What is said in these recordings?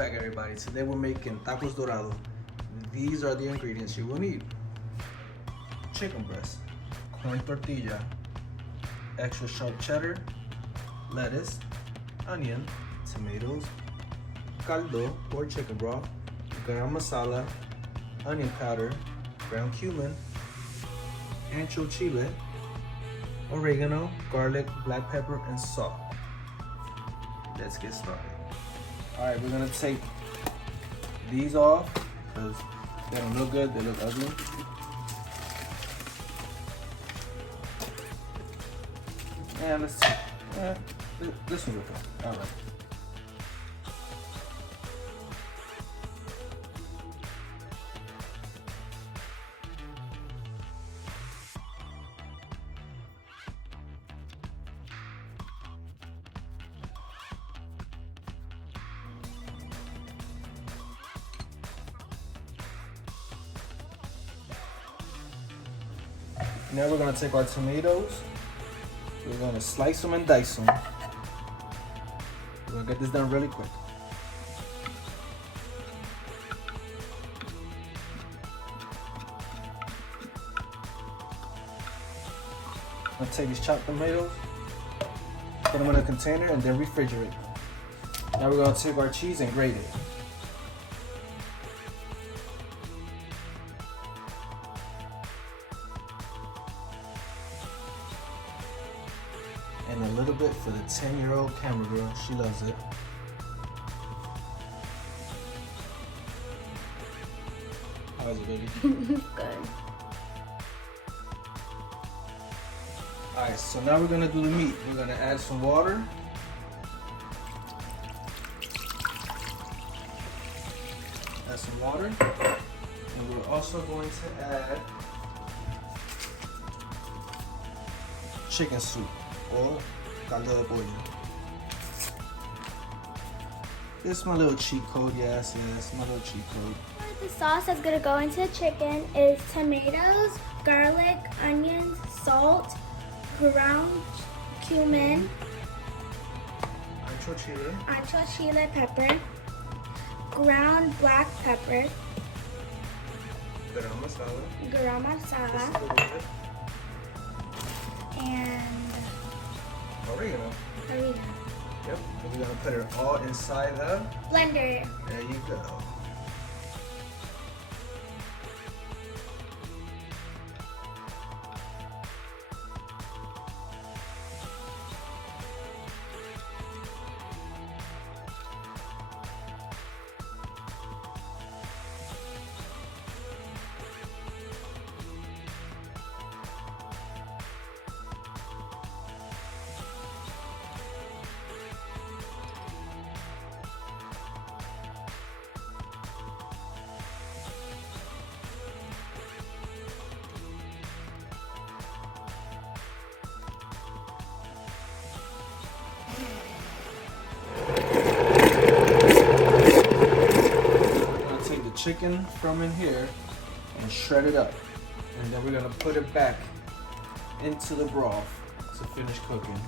back, everybody. Today we're making tacos dorados. These are the ingredients you will need: chicken breast, corn tortilla, extra sharp cheddar, lettuce, onion, tomatoes, caldo or chicken broth, garam masala, onion powder, ground cumin, ancho chile, oregano, garlic, black pepper, and salt. Let's get started. All right, we're gonna take these off because they don't look good, they look ugly. Yeah, let's see. This one will go. All right. Now we're gonna take our tomatoes. We're gonna slice them and dice them. We're gonna get this done really quick. I'm gonna take these chopped tomatoes, put them in a container, and then refrigerate. Now we're gonna take our cheese and grate it. And a little bit for the 10-year-old camera girl. She loves it. How's it, baby? Good. Alright, so now we're gonna do the meat. We're gonna add some water. Add some water. And we're also going to add chicken soup. Or caldo de pollo. This is my little cheat code, yes, my little cheat code. The sauce that's gonna go into the chicken is tomatoes, garlic, onions, salt, ground cumin, ancho chile pepper, ground black pepper, garam masala, and oregano. oregano. Yep. And we're gonna put it all inside the Blender. There you go. Chicken from in here and shred it up, and then we're gonna put it back into the broth to finish cooking.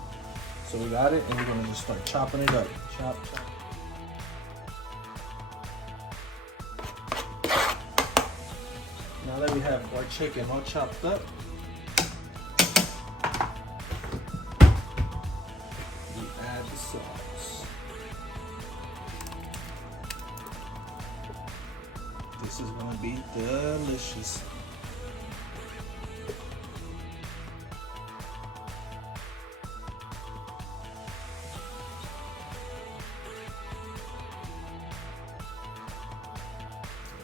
So we got it, and we're gonna just start chopping it up. Chop, chop. Now that we have our chicken all chopped up, we add the sauce. This is gonna be delicious.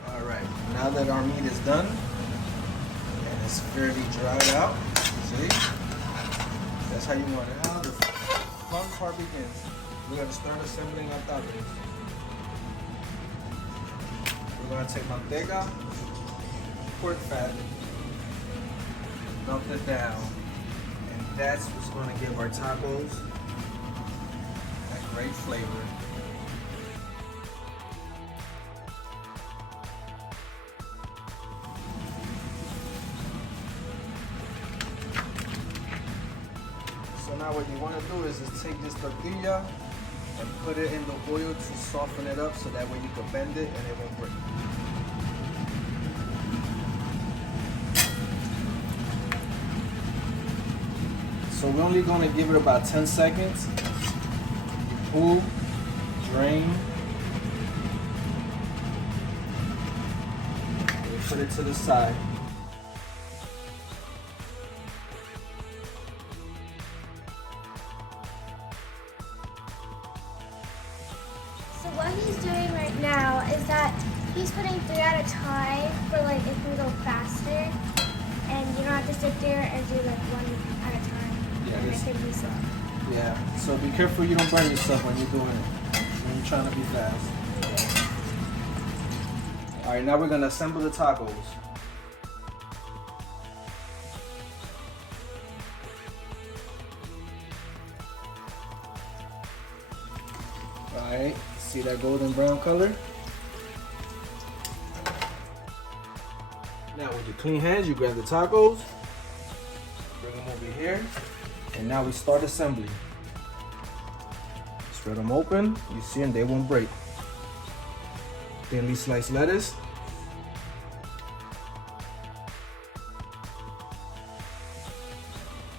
All right, now that our meat is done and it's fairly dried out, see? That's how you want it. Now the fun part begins. We're gonna start assembling our tacos. We're gonna take manteca, pork fat, dump it down, and that's what's gonna give our tacos that great flavor. So now what you want to do is just take this tortilla and put it in the oil to soften it up so that way you can bend it and it won't break. So we're only gonna give it about 10 seconds. You pull, drain, and put it to the side. So what he's doing right now is that he's putting 3 at a time for like it can go faster, and you don't have to sit there and do like 1 at a time. Yeah, and it can be slow. Yeah, so be careful you don't burn yourself when you're doing it. When you're trying to be fast. All right, now we're gonna assemble the tacos. All right, see that golden brown color? Now with your clean hands, you grab the tacos, bring them over here, and now we start assembly. Spread them open, you see them, they won't break. Thinly sliced lettuce.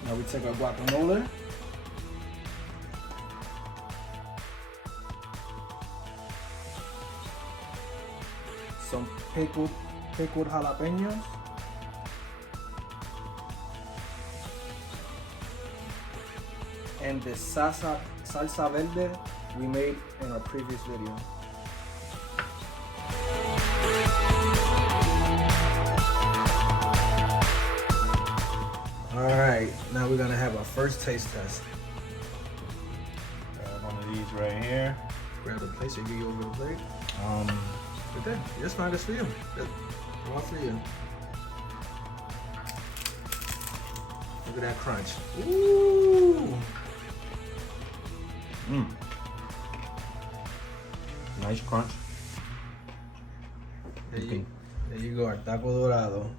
Now we take our guacamole. Some pickled jalapenos. And the salsa verde we made in our previous video. All right, now we're gonna have our first taste test. Grab one of these right here. Grab the plate, so you get over the plate. Right there. That's fine. That's for you. That's all for you. Look at that crunch. Ooh. Nice crunch. There you go, our taco dorado.